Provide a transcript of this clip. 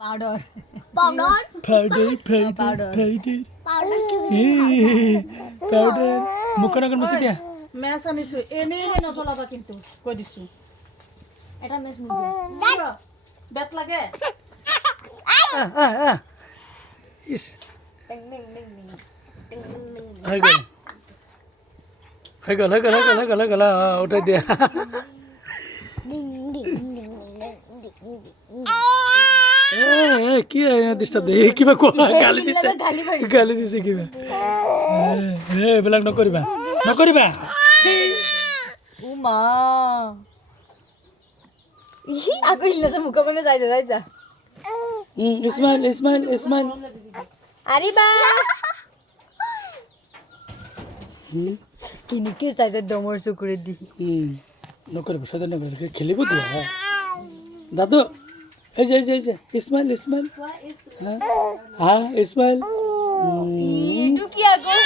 powder powder মুখের আগন বসে দিয়া মেছ আনিছো এনেই নচলাবা কিন্তু কৈ দিছো এটা মেস মুরগি বেত লাগে ইস টিং টিং টিং টিং হয়ে গেল ওটাই দিয়া কি ডিস্টার্ব দে কিবা কোৱা গালি দিছে কিবা এইবিলাক নকৰিবা উমা ই আকৌ ইলাসে মুখা মানে যাইছা ইসমাইল আরিবা কিনিকে চাইছে দমর চুকুরে দি নকৰিবা সদায় নকৰিবা খেলিব দিয়া দাদু এই যে ইসমাইল হ্যাঁ ইসমাইল ইটু কি আকৌ